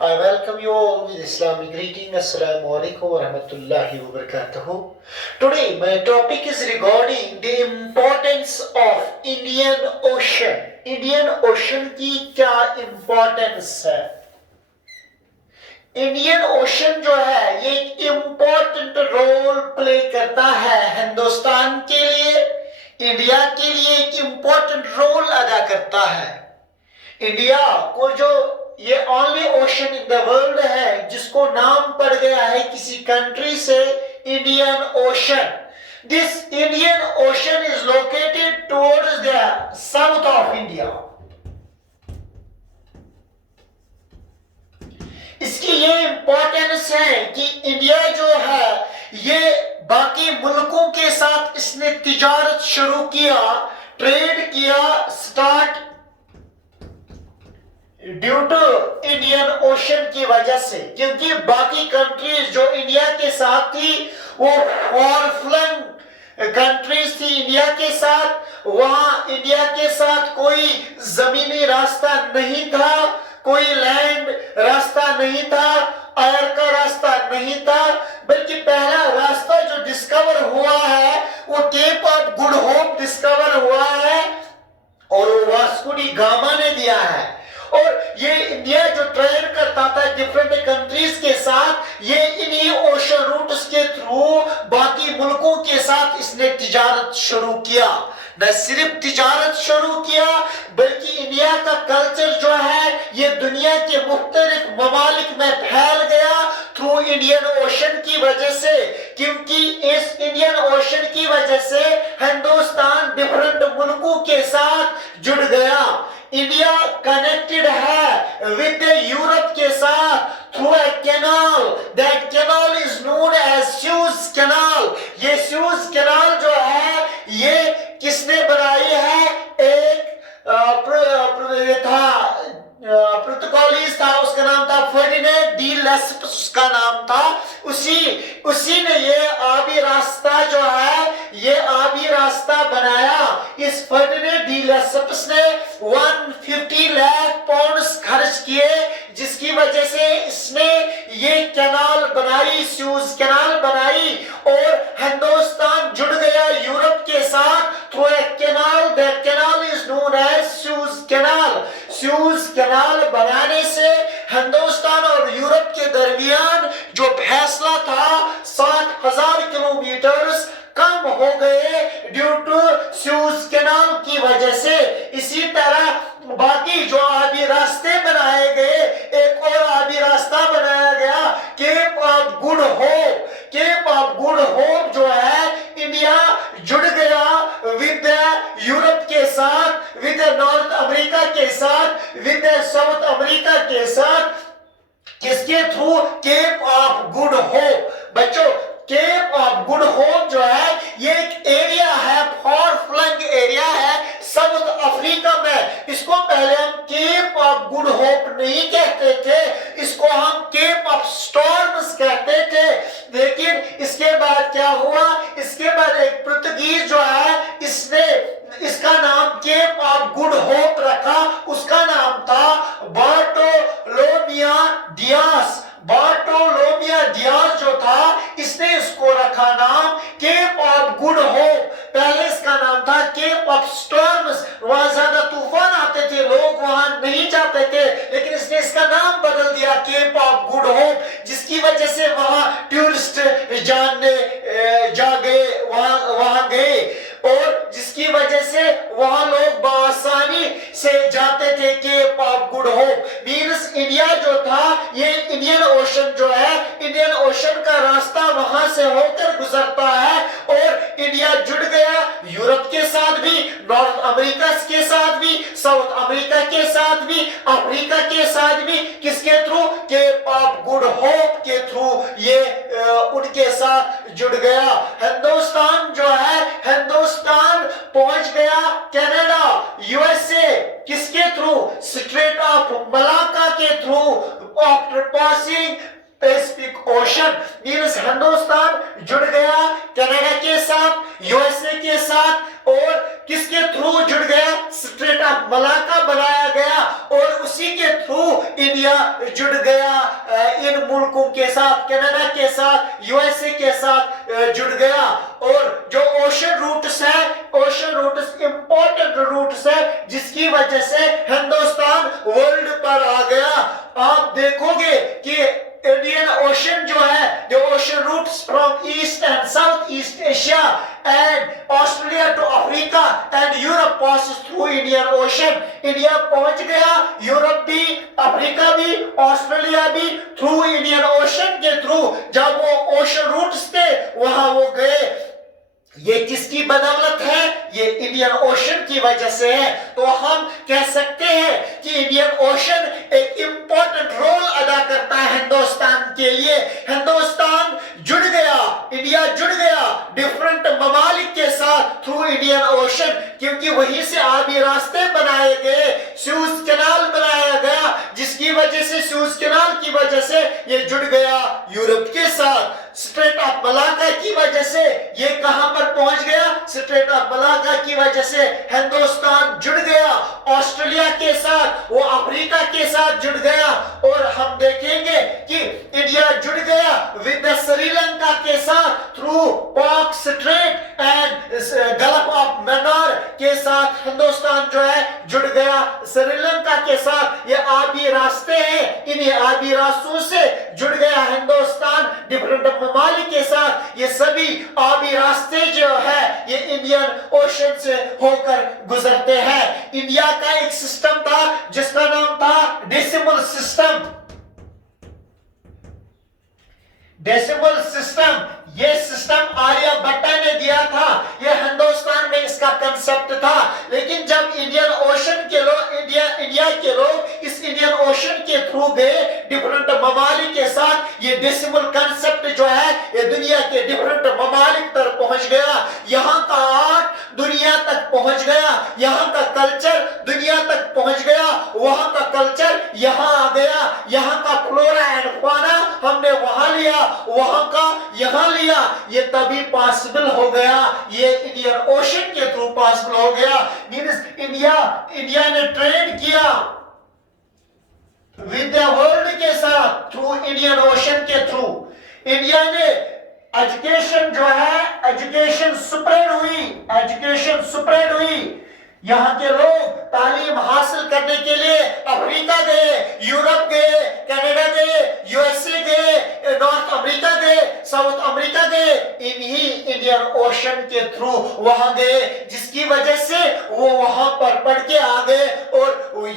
I welcome you all with Islamic greeting. Assalamu alaikum wa rahmatullahi wa barakatuh. Today my topic is regarding the importance of Indian Ocean. Indian Ocean की क्या importance है? Indian ocean जो है ये एक important role play करता है हिंदुस्तान के लिए, इंडिया के लिए एक इम्पोर्टेंट रोल अदा करता है। इंडिया को जो ये only ocean in the world है जिसको नाम पड़ गया है किसी कंट्री से, Indian ocean. This Indian ocean is located towards the south of India. इसकी ये इंपॉर्टेंस है कि इंडिया जो है ये बाकी मुल्कों के साथ इसने तिजारत शुरू किया, ट्रेड किया start due to Indian Ocean की वजह से, क्योंकि बाकी कंट्रीज जो इंडिया के साथ थी वो फॉर फ्लंग कंट्रीज थी इंडिया के साथ। वहां इंडिया के साथ कोई जमीनी रास्ता नहीं था, कोई लैंड रास्ता नहीं था, एयर का रास्ता नहीं था, बल्कि पहला रास्ता जो डिस्कवर हुआ है वो Cape of Good Hope discover हुआ है और वो वास्को डी गामा ने दिया है। और ये इंडिया जो ट्रेड करता था डिफरेंट कंट्रीज के साथ, ये इन्हीं ओशन रूट्स के थ्रू बाकी मुल्कों के साथ इसने तिजारत शुरू किया। न सिर्फ तिजारत शुरू किया बल्कि इंडिया का कल्चर जो है ये दुनिया के मुख्तलिफ ममालिक में फैल गया थ्रू इंडियन ओशन की वजह से, क्योंकि इस इंडियन ओशन की वजह से हिंदुस्तान डिफरेंट मुल्कों के साथ जुड़ गया। इंडिया कनेक्टेड है विद यूरोप के साथ through a canal, that canal is known as Suez Canal. ये सुएज कैनाल जो है ये किसने बनाई है? एक प्रोटोकॉलिस्ट था, उसका नाम था फर्डिनेंड डी लेस्प्स, उसका नाम था। उसी ने ये आबी रास्ता जो है ये आबी रास्ता बनाया। इस फर्डिनेंड डी लेस्प्स ने 150 लाख पाउंड्स खर्च किए, जिसकी वजह से इसने ये कैनाल बनाई, सुएज कैनाल बनाई और हिंदुस्तान जुड़ गया यूरोप के साथ through a canal. That canal is known as Suez Canal. Suez Canal बनाने से हिंदुस्तान और यूरोप के दरमियान जो फैसला था 60,000 किलोमीटर कम हो गए ड्यू टू सुएज कैनाल की वजह से। इसी तरह बाकी जो आबी रास्ते बनाए गए, एक और आबी रास्ता बनाया गया Cape of Good Hope. Cape of Good Hope जो है इंडिया जुड़ गया विद यूरोप के साथ, विद नॉर्थ अमेरिका के साथ, विद साउथ अमेरिका के साथ, किसके through? Cape of Good Hope. बच्चों केप ऑफ गुड होप जो है ये एक एरिया है, फॉर फ्लंग एरिया है साउथ अफ्रीका में। इसको पहले हम केप ऑफ गुड होप नहीं कहते थे, इसको हम केप ऑफ स्टॉर्म्स कहते थे। लेकिन इसके बाद क्या हुआ? इसके बाद एक पुर्तगीज जो है इसने इसका नाम केप ऑफ गुड होप रखा। उसका नाम था बार्टोलोमिया डियास। बार्टोलोमिया डियास जो था इसने इसको रखा नाम केप ऑफ गुड होप। पहले इसका नाम था केप ऑफ स्टॉर्म्स। वहां ज्यादा तूफान आते थे, लोग वहां नहीं जाते थे, लेकिन इसने इसका नाम बदल दिया केप ऑफ गुड होप, जिसकी वजह से वहां टूरिस्ट जानने जा गए, वहां गए और जिसकी वजह से वहां लोग बआसानी से जाते थे। Cape of Good Hope means India जो था ये इंडियन ओशन जो है, इंडियन ओशन का रास्ता वहां से होकर गुजरता है और इंडिया जुड़ गया यूरोप के साथ भी, नॉर्थ अमेरिका के साथ भी, साउथ अमेरिका के साथ भी, अफ्रीका के साथ भी। किसके through? Cape of Good Hope के थ्रू ये उनके साथ जुड़ गया। हिंदुस्तान जो है हिंदुस्तान पहुंच गया कनाडा, यूएसए, किसके थ्रू? स्ट्रेट ऑफ मलाका के through, after passing means Hindustan जुड़ गया कनाडा के साथ, यूएसए के साथ, और किसके थ्रू जुड़ गया? स्ट्रेट ऑफ मलाका बनाया गया और उसी के थ्रू इंडिया जुड़ गया इन मुल्कों के साथ, कनाडा के साथ, यूएसए के साथ जुड़ गया। और जो ओशन रूट्स है, ओशन रूट्स इंपॉर्टेंट रूट्स है जिसकी वजह से हिंदुस्तान वर्ल्ड पर आ गया। आप देखोगे कि इंडियन ओशन जो है, जो ocean routes from East and South East Asia and Australia to Africa and Europe passes through Indian Ocean. India पहुंच गया, यूरोप भी, अफ्रीका भी, ऑस्ट्रेलिया भी थ्रू इंडियन ओशन के थ्रू। जब वो ओशन रूट्स थे वहां वो गए। ये किसकी बदौलत है? ये इंडियन ओशन की वजह से है। तो हम कह सकते हैं कि इंडियन ओशन एक इंपॉर्टेंट रोल अदा करता है हिंदुस्तान के लिए। हिंदुस्तान जुड़ गया, इंडिया जुड़ गया डिफरेंट ममालिक के साथ थ्रू इंडियन ओशन, क्योंकि वहीं से आबी रास्ते बनाए गए, सूएज कैनाल बनाया गया, जिसकी वजह से सूएज कैनाल की वजह से ये जुड़ गया यूरोप के साथ। स्ट्रेट ऑफ मलाका की वजह से ये कहां पर पहुंच गया? स्ट्रेट ऑफ मलाका की वजह से हिंदुस्तान जुड़ गया ऑस्ट्रेलिया के साथ, वो अफ्रीका के साथ जुड़ गया। और हम देखेंगे कि इंडिया जुड़ गया विद श्रीलंका के साथ थ्रू पाक straight and gulf of Mannar के साथ। हिंदुस्तान जो है जुड़ गया श्रीलंका के साथ। ये आबी रास्ते हैं, इन्हीं आबी रास्तों से जुड़ गया हिंदुस्तान डिफरेंट ममालिक के साथ। ये सभी आबी रास्ते जो है ये इंडियन ओशन से होकर गुजरते हैं। इंडिया का एक सिस्टम था जिसका नाम था डेसिमल सिस्टम। डेसिमल सिस्टम, ये सिस्टम आर्यभट्ट ने दिया था। ये हिंदुस्तान में इसका कंसेप्ट था। लेकिन जब इंडियन ओशन के लोग, इंडिया के लोग इस इंडियन ओशन के थ्रू गए डिफरेंट ममालिक के साथ, ये डेसिमल कंसेप्ट जो है ये दुनिया के डिफरेंट ममालिक तक पहुंच गया। यहाँ का आर्ट दुनिया तक पहुंच गया, यहाँ का कल्चर दुनिया तक पहुंच गया, वहां का कल्चर यहाँ आ गया। यहाँ का फ्लोरा एंड फौना हमने वहां लिया, वहां का यहाँ लिया। ये तभी पॉसिबल हो गया, ये इंडियन ओशन के थ्रू पॉसिबल हो गया। मींस इंडिया ने ट्रेड किया विद द वर्ल्ड के साथ थ्रू इंडियन ओशन के थ्रू। इंडिया ने एजुकेशन जो है, एजुकेशन स्प्रेड हुई। यहाँ के लोग तालीम हासिल करने के लिए अफ्रीका गए, यूरोप गए, कनाडा गए, यूएसए गए, नॉर्थ अमेरिका गए, साउथ अमेरिका गए, इन्हीं इंडियन ओशन के थ्रू वहां गए, जिसकी वजह से वो वहां पर पढ़ के आ गए और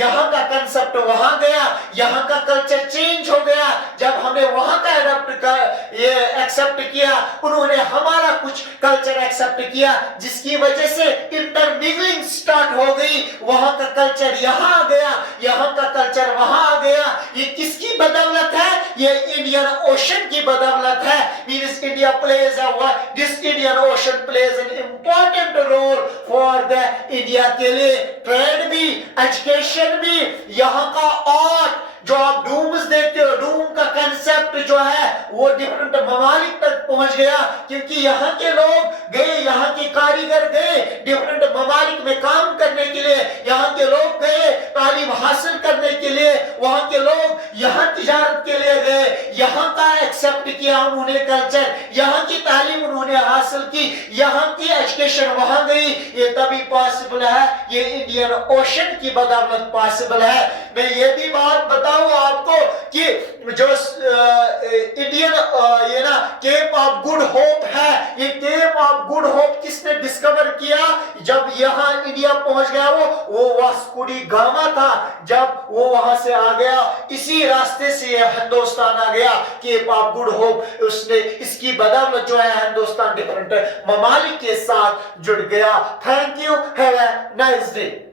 यहाँ का कंसेप्ट वहां गया, यहाँ का कल्चर चेंज हो गया। जब हमने वहां का एक्सेप्ट किया, उन्होंने हमारा कुछ कल्चर एक्सेप्ट किया, जिसकी वजह से इंटरमिंगलिंग स्टार्ट हो गई। वहां का कल्चर यहाँ आ गया, यहाँ का कल्चर वहां आ गया। ये किसकी बदौलत है? ये इंडियन ओशन की बदौलत है। Means India plays this Indian Ocean plays an important role for the India के लिए। ट्रेड भी, एजुकेशन भी, यहाँ का आर्ट जो आप डूम्स देखते हो, डूम का कंसेप्ट जो है वो डिफरेंट ममालिक तक पहुंच गया, क्योंकि यहाँ के लोग गए, यहाँ के कारीगर गए डिफरेंट ममालिक में काम करने के लिए, यहाँ के लोग गए तालीम हासिल करने के लिए, वहां के लोग यहाँ तिजारत के लिए गए, यहाँ का एक्सेप्ट किया उन्होंने कल्चर, यहाँ की तालीम उन्होंने हासिल की, यहाँ की एजुकेशन वहां गई। ये तभी पॉसिबल है, ये इंडियन ओशन की बदौलत पॉसिबल है। मैं ये भी बात बताऊं आपको कि जो इंडियन ये ना केप ऑफ गुड होप है, ये केप ऑफ गुड होप किसने डिस्कवर किया? जब यहाँ इंडिया पहुंच गया वो वास्को डी गामा था, जब वो वहां से आ गया, इसी रास्ते से हिंदुस्तान आ गया। केप ऑफ गुड होप उसने, इसकी बदौलत जो है हिंदुस्तान डिफरेंट ममालिक के साथ जुड़ गया। Thank you, have a nice day.